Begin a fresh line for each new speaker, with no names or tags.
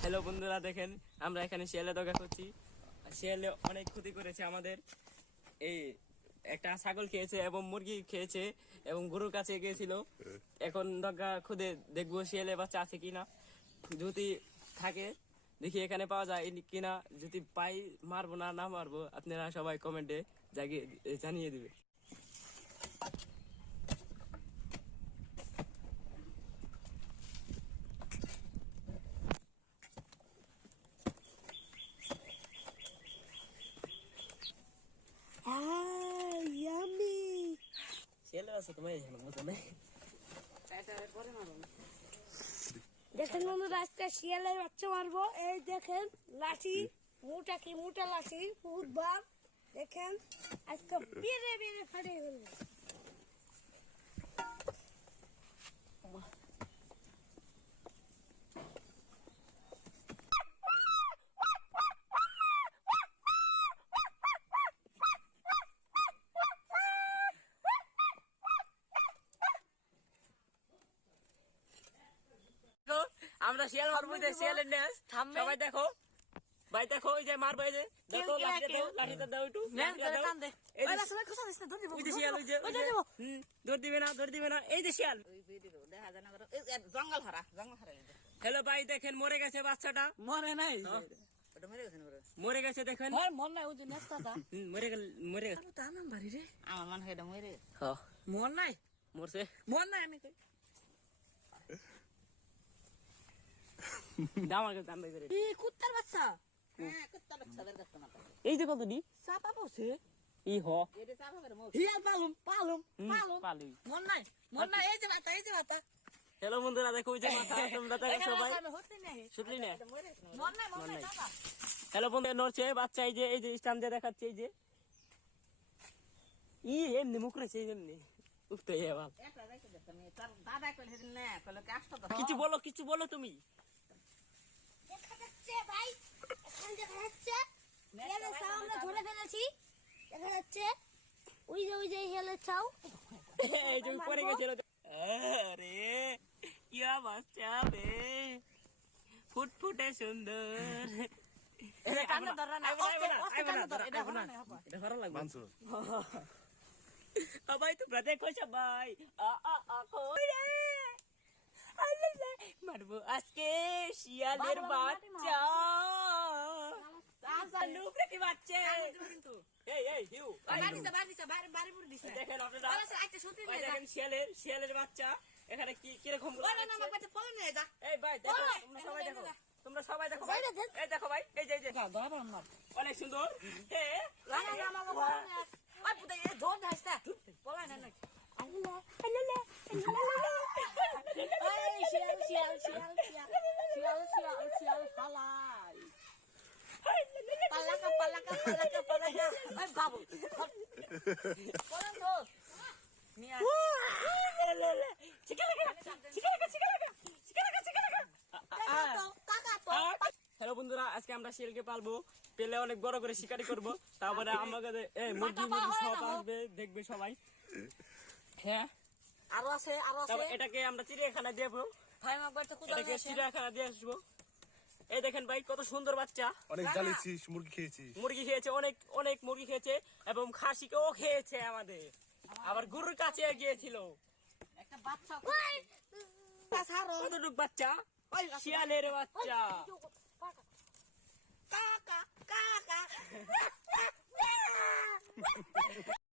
Hello বন্ধুরা, দেখেন, আমরা এখানে শিয়ালে দগা করছি। শিয়ালে অনেক ক্ষতি করেছে আমাদের। এই একটা ছাগল খেয়েছে এবং মুরগি খেয়েছে এবং গরুর কাছে গিয়েছিল। এখন দগা খুদে দেখব শিয়ালে বাচ্চা আছে কিনা। যদি থাকে, দেখি এখানে পাওয়া যায় কিনা। যদি পাই, মারবো না না মারবো, আপনারা সবাই কমেন্টে জাগিয়ে, জানিয়ে দিবে। শিয়ালে আছে তোমার এখানে বুঝো না
দেখেন বন্ধুরা আজকে শিয়ালের বাচ্চা মারবো এই দেখেন লাঠি মোটা কি মোটা লাঠি বহুত বার দেখেন আজকে বেড়ে বেড়ে ফাটিয়ে ফেলব
দেখো, আমরা শিয়াল মারবো যে শিয়ালের নেস সবাই দেখো। ভাই দেখো ওই যে মারবো এই যে দেখো লাঠিটা দাও একটু এই যে- শিয়াল ওই যে ওই যে হুম, দৌড় দিবে না দৌড় দিবে না। এই যে শিয়াল।
জঙ্গল হারা জঙ্গল হারা
হ্যালো ভাই দেখেন মরে গেছে বাচ্চাটা।
মরে নাই।
মরে গেছে
দেখেন।
হয় মন নাই ওই যে নেস্তাটা
মরে গেল মরে গেছে।
তা নাম বাড়ি রে।
আমার মনে হয় মরে।
হ্যাঁ
মন নাই?
মরছে।
মন নাই আমি কই?
দাম আগে দাম বের
এই কুত্তার বাচ্চা।
হ্যাঁ, কুত্তা বাচ্চা বের করতে না
এই যে কত দি
চাপা পড়ছে।
ই হ।
এটা চাপা করে মুখ।
হিয়াল পালুম পালুম পালুম।
পালুই।
মন নাই মন নাই। এই যে বাতা এই যে বাতা
হ্যালো বন্ধুরা দেখো ওই যে মাথা তোমরা দেখো সবাই। শুটলি না।
মন নাই মন
মন
নাই
নাই। হ্যালো বন্ধু নড়ছে বাচ্চা এই যে এই যে স্টান দিয়ে দেখাচ্ছে এই যে। ই এমনি মুখ রয়েছে এমনি। উঠতে এবার
একটা রেখে দে তুমি। তার দাদা কইলে না, কইলো কি
কিছু বলো কিছু বলো তুমি।
ভাই। এখানে দেখা যাচ্ছে শিয়ালের ছাও আমরা ধরে ফেলেছি। দেখা যাচ্ছে ওই যে ওই যে শিয়ালের ছাও
এই যে পরে গেছিল আরে বাচ্চা বে ফুটফুটে সুন্দর।
এটা কান্না ধরা না কান্না ধরা এটা
এটা লাগবে। সবাই তোমরা দেখো সবাই। আ আ আ কই রে? আল্লাহ। মারবো আজকে। শিয়ালের বাচ্চা রেখে বাচ্চা
কিন্তু
এই এই হিউ দেখেন
আচ্ছা
দেখেন শিয়ালের শিয়ালের বাচ্চা এখানে কি কীরকম এই ভাই দেখো সবাই দেখো তোমরা সবাই দেখো ভাই। এই দেখো ভাই এই যে এই যে অনেক সুন্দর হে
না
হ্যালো বন্ধুরা আজকে আমরা শিয়ালকে পালবো। পেলে অনেক বড় করে শিকারি করব। তারপরে আমাকে মুরগি মুরগি সব আসবে দেখবে সবাই। হ্যাঁ।
আরও আছে আরও আছে।
এটাকে আমরা চিড়িয়াখানা দেবো
ভাই আমার বাড়িতে
চিড়িয়াখানা দিয়ে আসব। এই দেখেন ভাই কত সুন্দর বাচ্চা।
অনেক জ্বালিয়েছিস মুরগি খেয়েছিস।
মুরগি খেয়েছে অনেক অনেক মুরগি খেয়েছে এবং খাসিকেও খেয়েছে আমাদের। আবার গরুর কাছে গিয়েছিল।
একটা বাচ্চা
বাচ্চা? শিয়ালের বাচ্চা। কাকা কাকা।